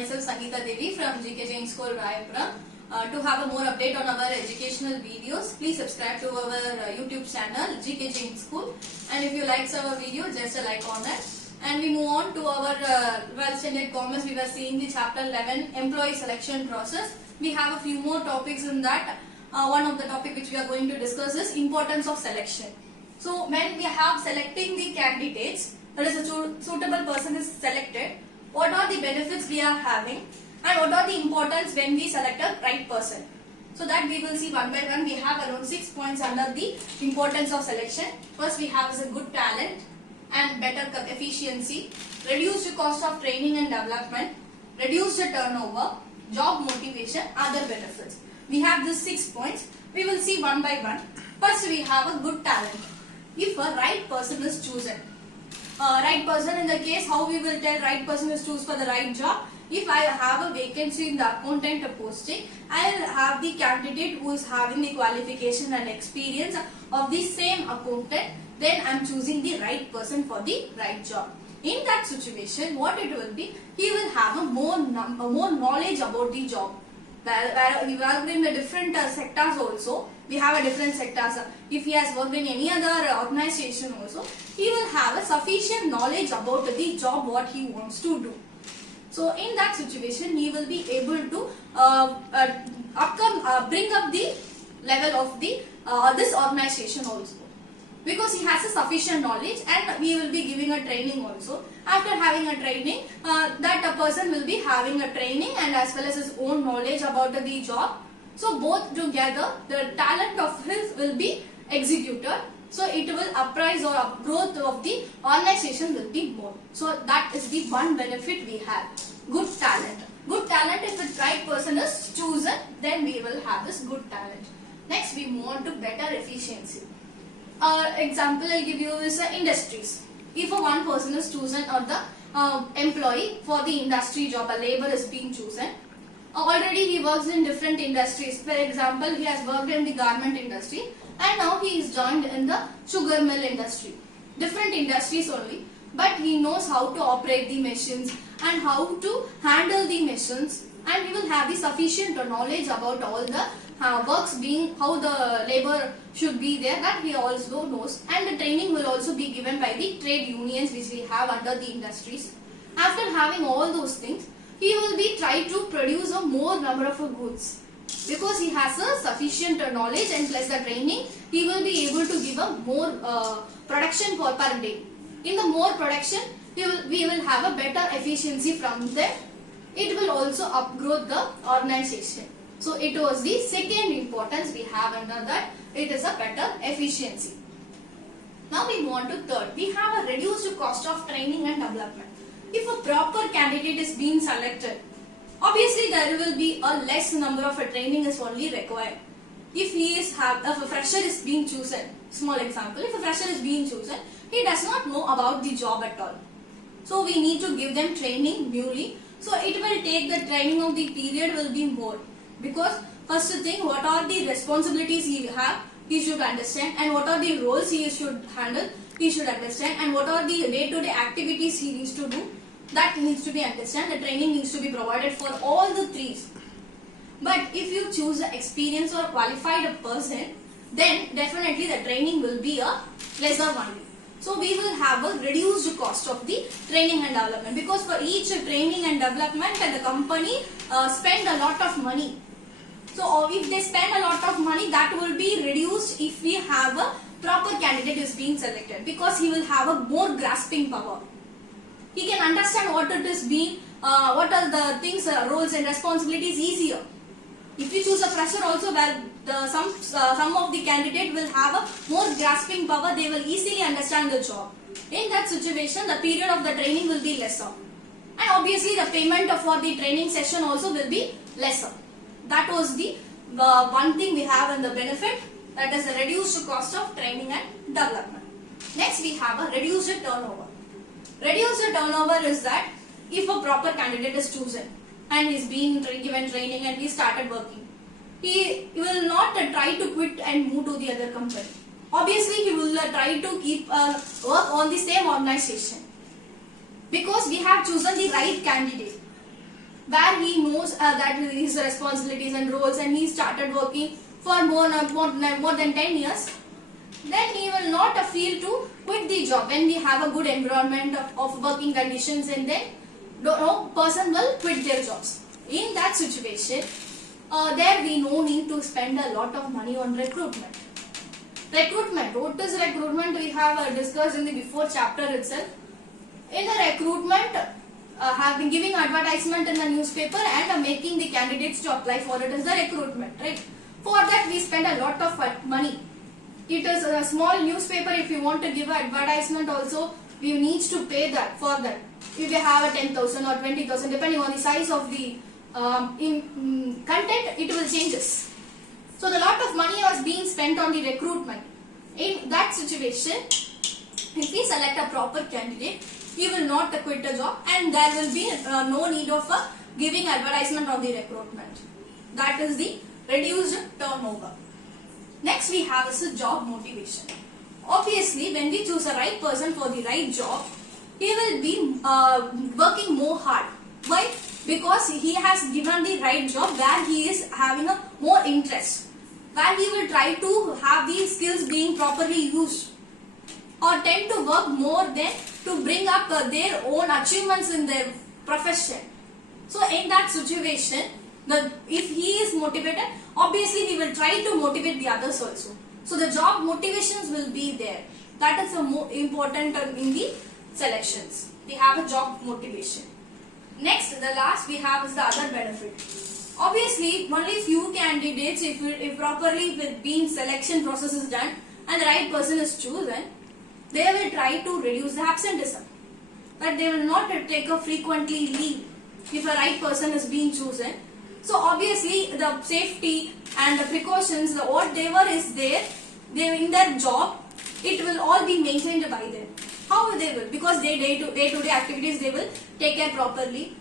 myself Sangeeta Devi from GK Jain School, Rayapura. To have a more update on our educational videos, please subscribe to our YouTube channel GK Jain School. And if you like our video, just a like on it. And we move on to our 12th standard commerce. We were seeing the chapter 11 employee selection process. We have a few more topics in that. One of the topic which we are going to discuss is importance of selection. So when we have selecting the candidates, that is a suitable person is selected, what are the benefits we are having and what are the importance when we select a right person. So that we will see one by one. We have around 6 points under the importance of selection. First we have is a good talent and better efficiency, reduced cost of training and development, reduced turnover, job motivation, other benefits. We have these 6 points. We will see one by one. First we have a good talent. If a right person is chosen, right person in the case, how we will tell right person is chosen for the right job? If I have a vacancy in the accountant posting, I will have the candidate who is having the qualification and experience of the same accountant, then I am choosing the right person for the right job. In that situation, what it will be, he will have a more knowledge about the job. Where we work in the different sectors also, we have a different sectors. If he has worked in any other organization also, he will have a sufficient knowledge about the job what he wants to do. So in that situation, he will be able to bring up the level of the this organization also, because he has a sufficient knowledge, and we will be giving a training also. After having a training, that a person will be having a training and as well as his own knowledge about the job. So both together, the talent of his will be executed. So it will uprise or growth of the organization will be more. So that is the one benefit we have. Good talent. Good talent, if the right person is chosen, then we will have this good talent. Next we move on to better efficiency. Example I'll give you is industries. If one person is chosen or the employee for the industry job, a labor is being chosen. Already he works in different industries. For example, he has worked in the garment industry and now he is joined in the sugar mill industry. Different industries only, but he knows how to operate the machines and how to handle the machines, and he will have the sufficient knowledge about all the works being, how the labor should be there, that he also knows, and the training will also be given by the trade unions which we have under the industries. After having all those things, he will be try to produce a more number of goods, because he has a sufficient knowledge and plus the training, he will be able to give a more production per day. In the more production, we will have a better efficiency from there. It will also upgrowth the organization. So it was the second importance we have under that. It is a better efficiency. Now we move on to third. We have a reduced cost of training and development. If a proper candidate is being selected, obviously there will be a less number of training is only required. If if a fresher is being chosen, small example, if a fresher is being chosen, he does not know about the job at all. So we need to give them training newly. So it will take the training of the period will be more. Because first thing, what are the responsibilities he should understand, and what are the roles he should handle, he should understand, and what are the day-to-day activities he needs to do, that needs to be understand. The training needs to be provided for all the three. But if you choose an experienced or qualified person, then definitely the training will be a lesser one. So we will have a reduced cost of the training and development, because for each training and development the company spend a lot of money. So if they spend a lot of money, that will be reduced if we have a proper candidate is being selected, because he will have a more grasping power. He can understand what it is being, what are the things, roles and responsibilities easier. If you choose a fresher also, where some of the candidate will have a more grasping power, they will easily understand the job. In that situation, the period of the training will be lesser, and obviously the payment for the training session also will be lesser. That was the one thing we have in the benefit, that is the reduced cost of training and development. Next we have a reduced turnover. Reduced turnover is that if a proper candidate is chosen and is being given training and he started working, he will not try to quit and move to the other company. Obviously he will try to keep work on the same organization, because we have chosen the right candidate. where he knows that his responsibilities and roles, and he started working for more than 10 years, then he will not feel to quit the job when we have a good environment of working conditions, and then no person will quit their jobs. In that situation, there we no need to spend a lot of money on recruitment. Recruitment. What is recruitment? We have discussed in the before chapter itself. In the recruitment, have been giving advertisement in the newspaper and making the candidates to apply for it is the recruitment, right? For that we spend a lot of money. It is a small newspaper. If you want to give an advertisement also, we need to pay that for that. If you have a 10,000 or 20,000, depending on the size of the content, it will changes. So the lot of money was being spent on the recruitment. In that situation, if we select a proper candidate, he will not quit the job, and there will be no need of giving advertisement on the recruitment. That is the reduced turnover. Next we have is a job motivation. Obviously, when we choose a right person for the right job, he will be working more hard. Why? Because he has given the right job where he is having a more interest, where he will try to have these skills being properly used, or tend to work more than to bring up their own achievements in their profession. So in that situation, if he is motivated, obviously he will try to motivate the others also. So the job motivations will be there. That is the more important in the selections. We have a job motivation. Next, the last we have is the other benefit. Obviously, only few candidates, if properly with being selection process is done and the right person is chosen, they will try to reduce the absenteeism. But they will not take a frequently leave if a right person is being chosen. So obviously the safety and the precautions, the whatever is there, they in their job, it will all be maintained by them. How they will? Because they day-to-day activities they will take care properly.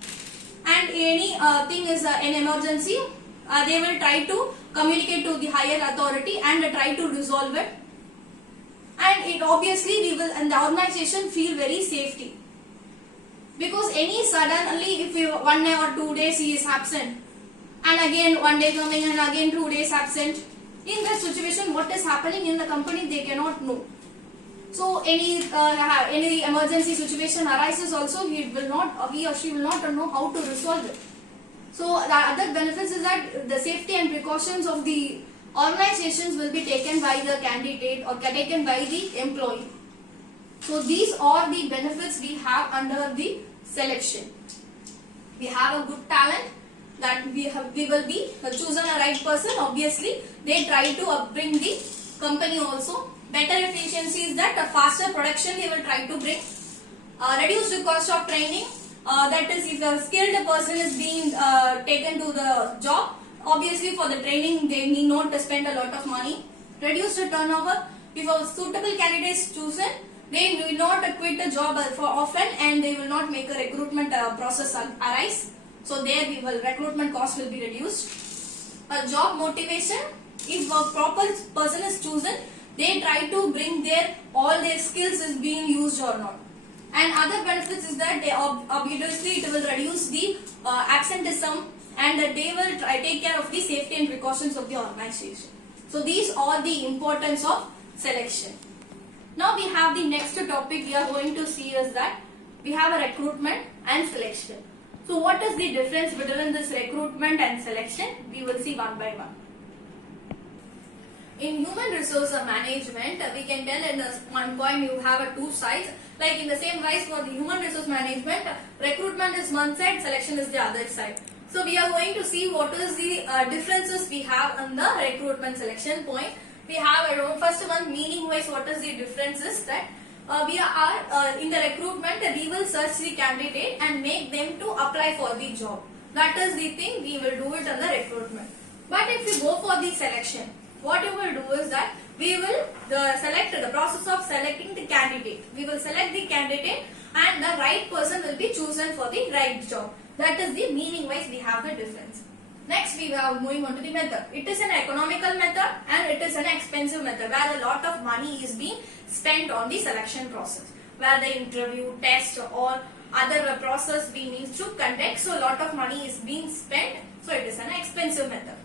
And any thing is an emergency, they will try to communicate to the higher authority and try to resolve it. And it obviously we will, and the organization feel very safety. Because any suddenly, if you 1 day or 2 days he is absent, and again 1 day coming and again 2 days absent, in that situation what is happening in the company they cannot know. So any emergency situation arises also, he or she will not know how to resolve it. So the other benefits is that the safety and precautions of the organizations will be taken by the candidate or taken by the employee. So these are the benefits we have under the selection. We have a good talent, that we will be chosen a right person. Obviously, they try to bring the company also. Better efficiency is that a faster production they will try to bring. Reduce the cost of training. That is, if a skilled person is being taken to the job, obviously for the training they need not to spend a lot of money. Reduce the turnover. If a suitable candidate is chosen, they will not quit the job for often, and they will not make a recruitment process arise. So there recruitment cost will be reduced. Job motivation. If a proper person is chosen, they try to bring all their skills is being used or not. And other benefits is that they obviously it will reduce the absenteeism, and they will take care of the safety and precautions of the organization. So these are the importance of selection. Now we have the next topic we are going to see is that we have a recruitment and selection. So what is the difference between this recruitment and selection? We will see one by one. In human resource management, we can tell in this one point you have two sides. Like in the same wise for the human resource management, recruitment is one side, selection is the other side. So we are going to see what is the differences we have on the recruitment selection point. We have first one, meaning wise what is the difference is that we are in the recruitment, we will search the candidate and make them to apply for the job. That is the thing, we will do it on the recruitment. But if we go for the selection, what we will do is that we will select the process of selecting the candidate. We will select the candidate and the right person will be chosen for the right job. That is the meaning wise we have the difference. Next we are moving on to the method. It is an economical method and it is an expensive method where a lot of money is being spent on the selection process. where the interview, test or other process we need to conduct. So a lot of money is being spent. So it is an expensive method.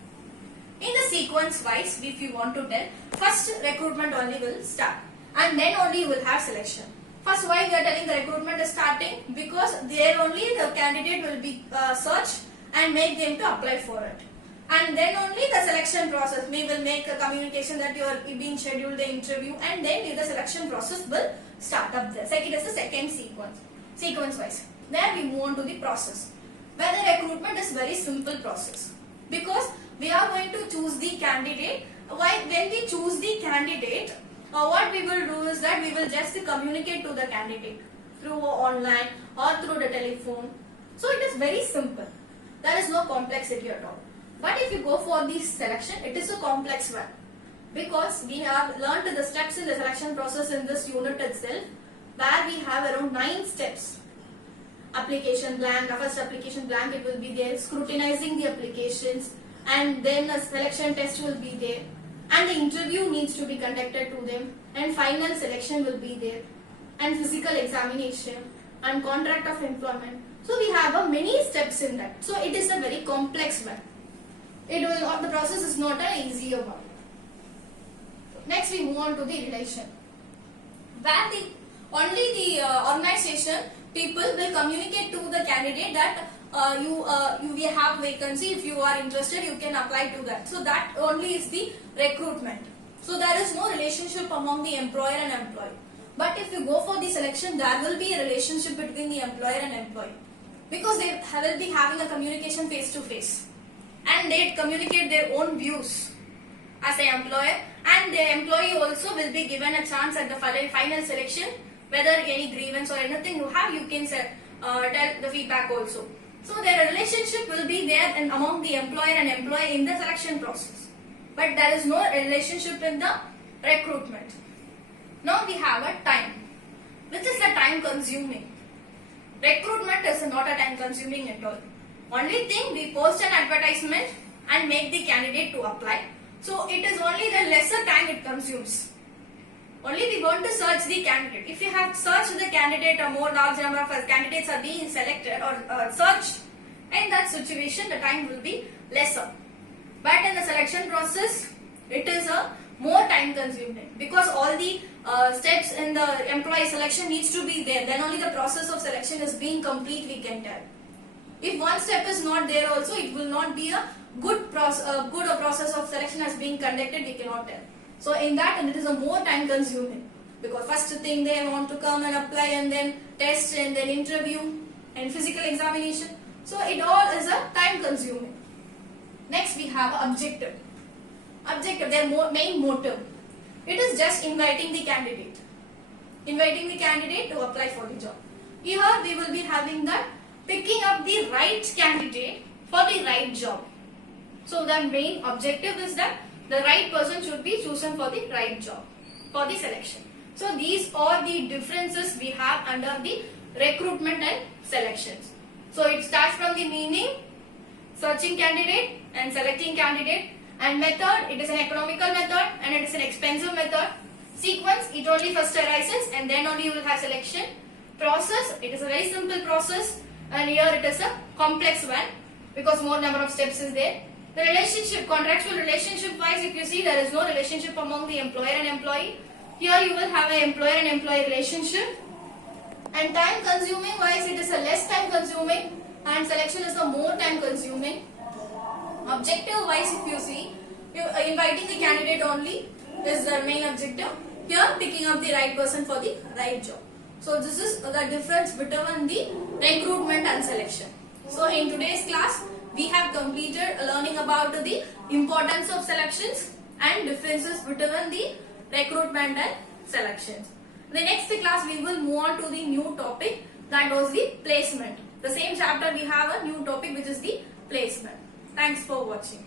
In the sequence wise, if you want to tell, first recruitment only will start and then only you will have selection. First, why we are telling the recruitment is starting? Because there only the candidate will be searched and make them to apply for it. And then only the selection process, we will make a communication that you are being scheduled the interview, and then the selection process will start up there. Second is the second sequence wise. Then we move on to the process, where the recruitment is very simple process, because we are going to choose the candidate. When we choose the candidate, what we will do is that we will just communicate to the candidate through online or through the telephone. So it is very simple. There is no complexity at all. But if you go for the selection, it is a complex one, because we have learned the steps in the selection process in this unit itself, where we have around 9 steps. Application blank, first application blank, it will be there, scrutinizing the applications, and then a selection test will be there, and the interview needs to be conducted to them, and final selection will be there, and physical examination and contract of employment. So we have many steps in that. So it is a very complex one. The process is not an easier one. Next we move on to the relation, where only the organization people will communicate to the candidate that we have vacancy, if you are interested you can apply to that. So that only is the recruitment. So there is no relationship among the employer and employee. But if you go for the selection, there will be a relationship between the employer and employee, because they will be having a communication face to face, and they communicate their own views as an employer, and the employee also will be given a chance at the final selection. Whether any grievance or anything you have, you can tell the feedback also. So their relationship will be there among the employer and employee in the selection process, but there is no relationship in the recruitment. Now we have a time, which is the time consuming. Recruitment is not a time consuming at all. Only thing, we post an advertisement and make the candidate to apply. So it is only the lesser time it consumes. Only we want to search the candidate. If you have searched the candidate, a more large number of candidates are being selected or searched, in that situation the time will be lesser. But in the selection process, it is a more time consuming, because all the steps in the employee selection needs to be there. Then only the process of selection is being complete, we can tell. If one step is not there also, it will not be a good process of selection as being conducted, we cannot tell. So in that, and it is a more time consuming, because first thing they want to come and apply, and then test, and then interview and physical examination. So it all is a time consuming. Next we have objective. Objective, their main motive. It is just inviting the candidate. Inviting the candidate to apply for the job. Here we will be having that picking up the right candidate for the right job. So the main objective is that the right person should be chosen for the right job, for the selection. So these are the differences we have under the recruitment and selections. So it starts from the meaning, searching candidate and selecting candidate, and method, it is an economical method and it is an expensive method. Sequence, it only first arises and then only you will have selection. Process, it is a very simple process, and here it is a complex one, because more number of steps is there. The relationship, contractual relationship wise, if you see, there is no relationship among the employer and employee. Here you will have an employer and employee relationship. And time consuming wise, it is a less time consuming, and selection is the more time consuming. Objective wise, if you see, inviting the candidate only is the main objective. Here picking up the right person for the right job. So this is the difference between the recruitment and selection. So in today's class, we have completed learning about the importance of selections and differences between the recruitment and selections. In the next class, we will move on to the new topic, that was the placement. The same chapter we have a new topic, which is the placement. Thanks for watching.